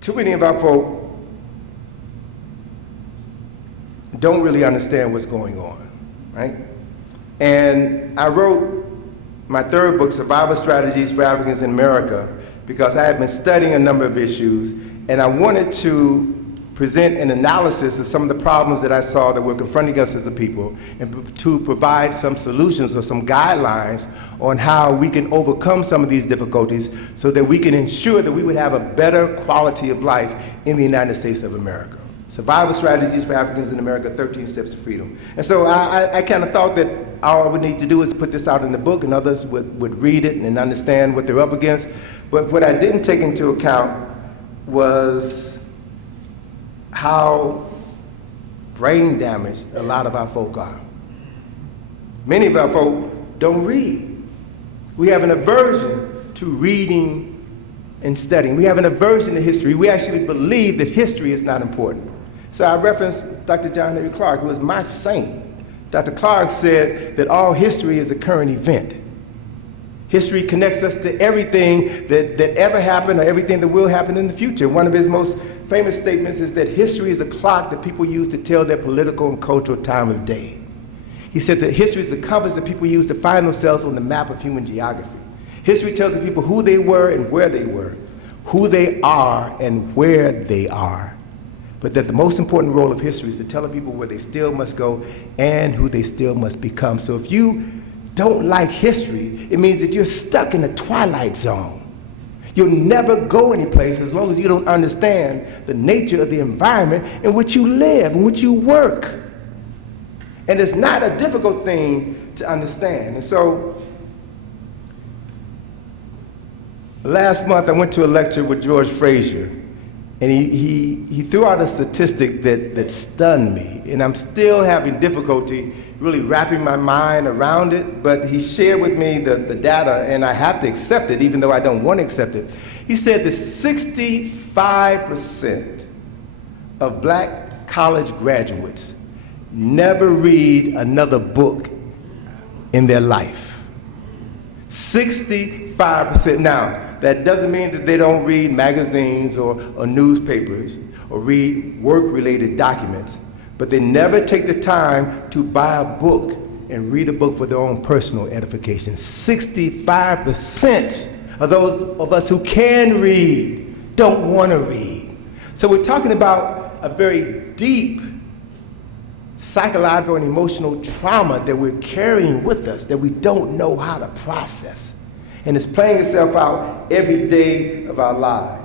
too many of our folk don't really understand what's going on, right? And I wrote my third book, Survival Strategies for Africans in America, because I had been studying a number of issues, and I wanted to present an analysis of some of the problems that I saw that were confronting us as a people, and to provide some solutions or some guidelines on how we can overcome some of these difficulties so that we can ensure that we would have a better quality of life in the United States of America. Survival Strategies for Africans in America, 13 Steps to Freedom. And so I kind of thought that all I would need to do is put this out in the book, and others would read it and understand what they're up against. But what I didn't take into account was how brain damaged a lot of our folk are. Many of our folk don't read. We have an aversion to reading and studying. We have an aversion to history. We actually believe that history is not important. So I referenced Dr. John Henry Clark, who was my saint. Dr. Clark said that all history is a current event. History connects us to everything that ever happened or everything that will happen in the future. One of his most famous statements is that history is a clock that people use to tell their political and cultural time of day. He said that history is the compass that people use to find themselves on the map of human geography. History tells the people who they were and where they were, who they are and where they are. But that the most important role of history is to tell the people where they still must go and who they still must become. So if you don't like history, it means that you're stuck in a twilight zone. You'll never go anyplace as long as you don't understand the nature of the environment in which you live, in which you work. And it's not a difficult thing to understand. And so last month I went to a lecture with George Frazier, and he threw out a statistic that stunned me, and I'm still having difficulty really wrapping my mind around it, but he shared with me the data, and I have to accept it even though I don't want to accept it. He said that 65% of black college graduates never read another book in their life. 65%. Now, that doesn't mean that they don't read magazines or newspapers or read work-related documents, but they never take the time to buy a book and read a book for their own personal edification. 65% of those of us who can read don't want to read. So we're talking about a very deep psychological and emotional trauma that we're carrying with us that we don't know how to process. And it's playing itself out every day of our lives.